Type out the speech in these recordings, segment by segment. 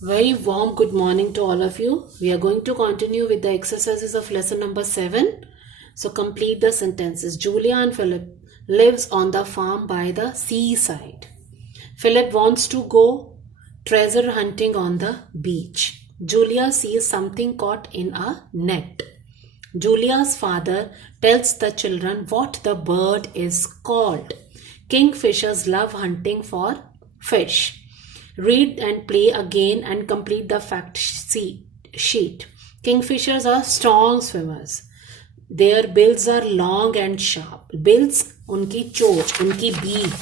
Very warm good morning to all of you. We are going to continue with the exercises of lesson number 7. So complete the sentences. Julia and Philip lives on the farm by the seaside. Philip wants to go treasure hunting on the beach. Julia sees something caught in a net. Julia's father tells the children what the bird is called. Kingfishers love hunting for fish. Read and play again and complete the fact sheet. Kingfishers are strong swimmers. Their bills are long and sharp. Bills उनकी चोंच, उनकी beak.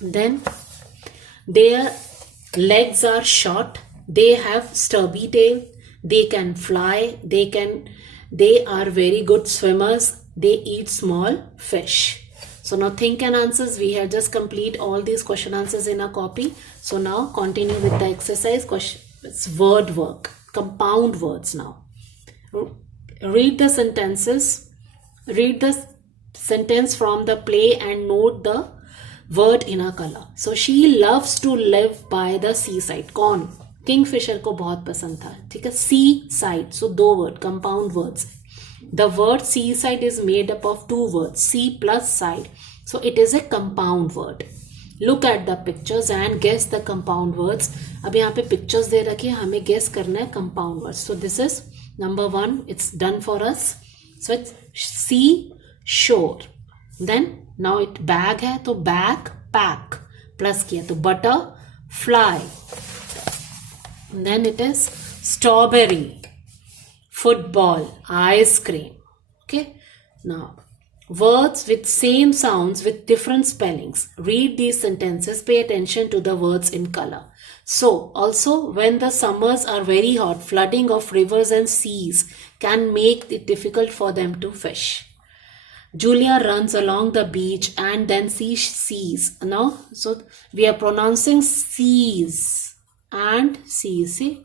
Then their legs are short. They have stubby tail. They can fly. They are very good swimmers. They eat small fish. So now think and answers. We have just complete all these question answers in a copy. So now continue with the exercise. It's word work. Compound words now. Read the sentences. Read the sentence from the play and note the word in a color. So she loves to live by the seaside. कौन? Kingfisher को बहुत पसंद था. ठीक है. Seaside. So दो word. Compound words. The word seaside is made up of two words, sea plus side. So it is a compound word. Look at the pictures and guess the compound words. अब यहाँ पे pictures दे रखी है, हमें guess करना है compound words. So this is number 1. It's done for us. So it's sea, shore. Then now it bag है तो bag, pack. Plus किया तो butter, fly. Then it is strawberry. Football, ice cream. Okay. Now, words with same sounds with different spellings. Read these sentences. Pay attention to the words in color. So, also when the summers are very hot, flooding of rivers and seas can make it difficult for them to fish. Julia runs along the beach and then sees. Now, so we are pronouncing seas and seas. See?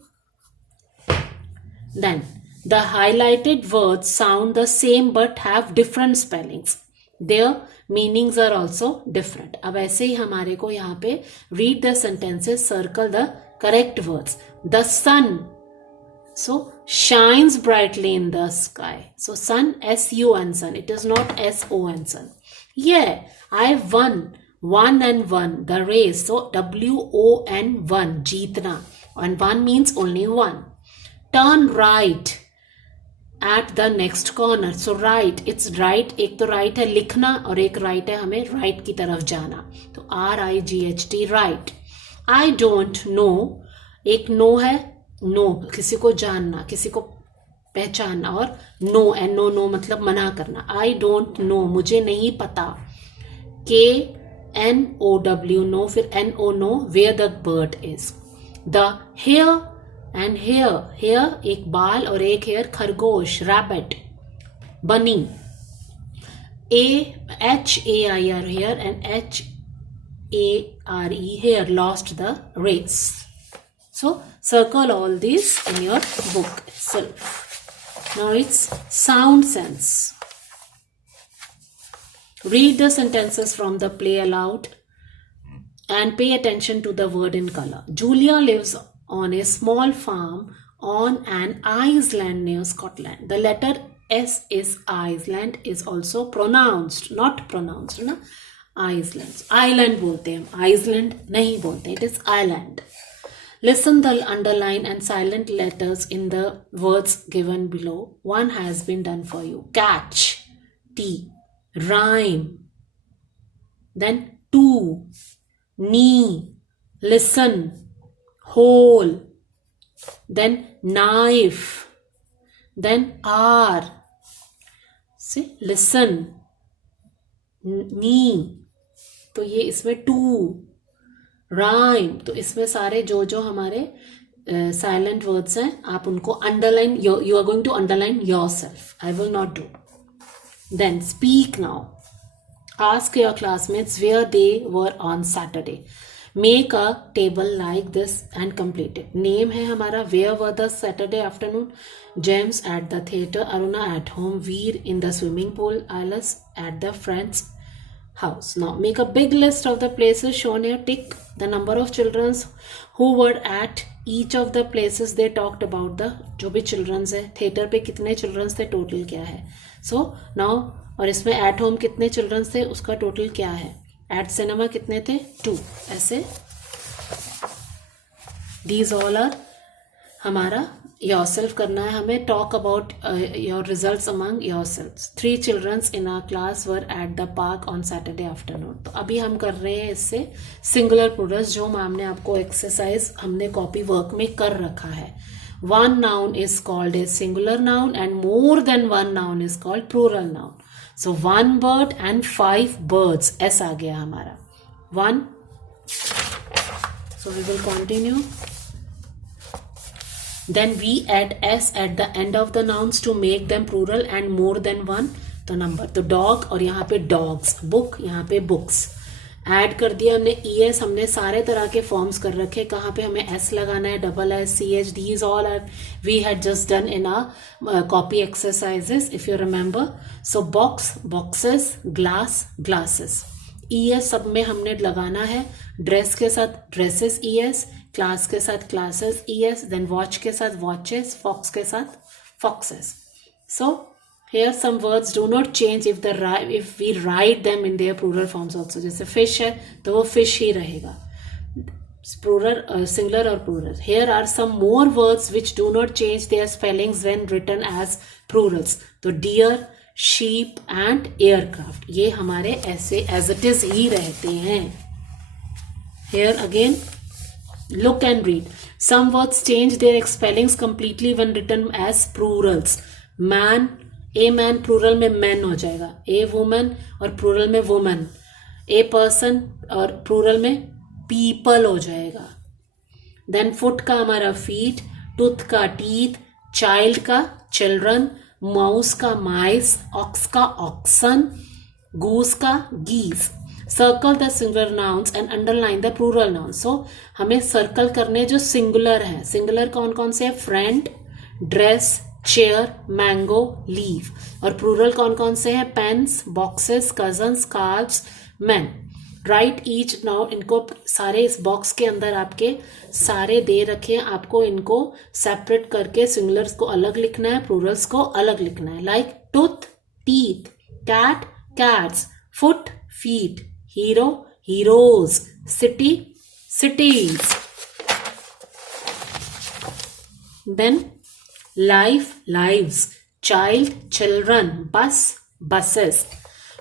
Then, the highlighted words sound the same but have different spellings. Their meanings are also different. अब ऐसे ही हमारे को यहाँ पे read the sentences, circle the correct words. The sun, so shines brightly in the sky. So sun, S-U-N, sun. It is not S-O-N, sun. Yeah, I won. Won and won the race. So W-O-N, won, jeetna. And one means only one. Turn right at the next corner. So right, it's right. एक तो right है लिखना और एक right है हमें right की तरफ जाना. तो R-I-G-H-T, right. I don't know. एक no है no, किसी को जानना, किसी को पहचानना. और no, N-O-No मतलब मना करना. I don't know, मुझे नहीं पता. K-N-O-W, no, फिर N-O-No, where the bird is. The hare and hair एक बाल और एक hair खरगोश, rabbit. Bunny, H-A-I-R, hair, and H-A-R-E, hair, lost the race. So circle all these in your book itself. Now it's sound sense. Read the sentences from the play aloud and pay attention to the word in color. Julia lives on a small farm on an island near Scotland. The letter S is Iceland is also pronounced, not pronounced, na? Iceland. Island बोलते हैं, Iceland नहीं बोलते. It is island. Listen the underline and silent letters in the words given below. One has been done for you. Catch, T. Rhyme. Then to, knee. Listen. Hole, then knife, then R. See, listen, knee. तो ये इसमें to, rhyme. तो इसमें सारे जो हमारे silent words हैं, आप उनको underline. You are going to underline yourself. I will not do. Then speak now. Ask your classmates where they were on Saturday. Make a table like this and complete it. Name है हमारा. Where were the Saturday afternoon? James at the theatre, Aruna at home, Veer in the swimming pool, Alice at the friend's house. Now make a big list of the places shown here. Tick the number of children who were at each of the places they talked about. The जो भी children है, theater पे कितने children थे, total क्या है. So now और इसमें at home कितने children थे, उसका total क्या है. at cinema कितने थे, 2. ऐसे these all are हमारा yourself करना है हमें. Talk about your results among yourselves. 3 children in our class were at the park on Saturday afternoon. तो अभी हम कर रहे हैं इससे singular plurals जो मैम ने आपको एक्सरसाइज हमने कॉपी वर्क में कर रखा है. One noun is called a singular noun and more than one noun is called plural noun. So 1 bird and 5 birds. S आ गया हमारा. 1. So we will continue. Then we add s at the end of the nouns to make them plural and more than one तो number. तो dog और यहाँ पे dogs, book यहाँ पे books. Add कर दिया हमने es. हमने सारे तरह के फॉर्म्स कर रखे. कहाँ पे हमें s लगाना है, double s, ch, these all are we had just done in our copy exercises if you remember. So box, boxes, glass, glasses. es सब में हमने लगाना है. ड्रेस के साथ ड्रेसेस es, क्लास के साथ क्लासेस es, देन वॉच के साथ वॉचेस, फॉक्स के साथ foxes. So here some words do not change if we write them in their plural forms also. जैसे fish है तो वो fish ही रहेगा, plural, singular और plural. Here are some more words which do not change their spellings when written as plurals. तो deer, sheep and aircraft ये हमारे ऐसे as it is ही रहते हैं. Here again look and read. Some words change their spellings completely when written as plurals. Man, a man plural में man हो जाएगा. A woman और plural में woman. A person और plural में people हो जाएगा. Then foot का हमारा feet, tooth का teeth, child का children, mouse का mice, ox का oxen, goose का geese. Circle the singular nouns and underline the plural nouns. So हमें circle करने जो singular हैं. Singular कौन कौन से हैं? Friend, dress, chair, mango, leaf. और plural कौन कौन से हैं? Pens, boxes, cousins, cards, men. Write each now. इनको सारे इस बॉक्स के अंदर आपके सारे दे रखे हैं. आपको इनको सेपरेट करके सिंगुलर्स को अलग लिखना है, प्लूरल्स को अलग लिखना है. Like tooth, teeth, cat, cats, foot, feet, hero, heroes, city, cities. Then life, lives, child, children, bus, buses.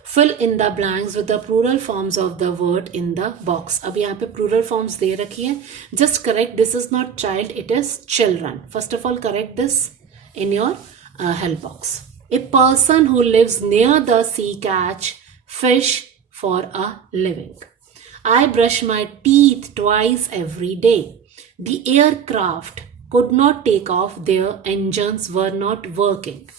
Fill in the blanks with the plural forms of the word in the box. अब यहाँ पे plural forms दे रखी है. Just correct, this is not child, it is children. First of all, correct this in your help box. A person who lives near the sea catch fish for a living. I brush my teeth twice every day. The aircraft could not take off, their engines were not working.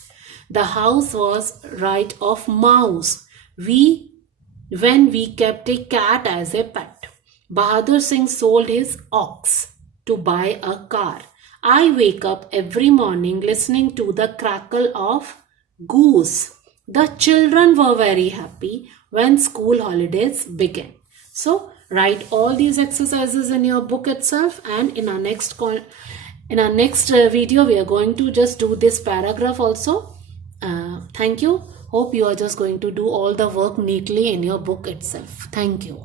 The house was right of mouse when we kept a cat as a pet. Bahadur Singh sold his ox to buy a car. I wake up every morning listening to the crackle of goose. The children were very happy when school holidays began. So write all these exercises in your book itself, and in our next video we are going to just do this paragraph also. Thank you. Hope you are just going to do all the work neatly in your book itself. Thank you.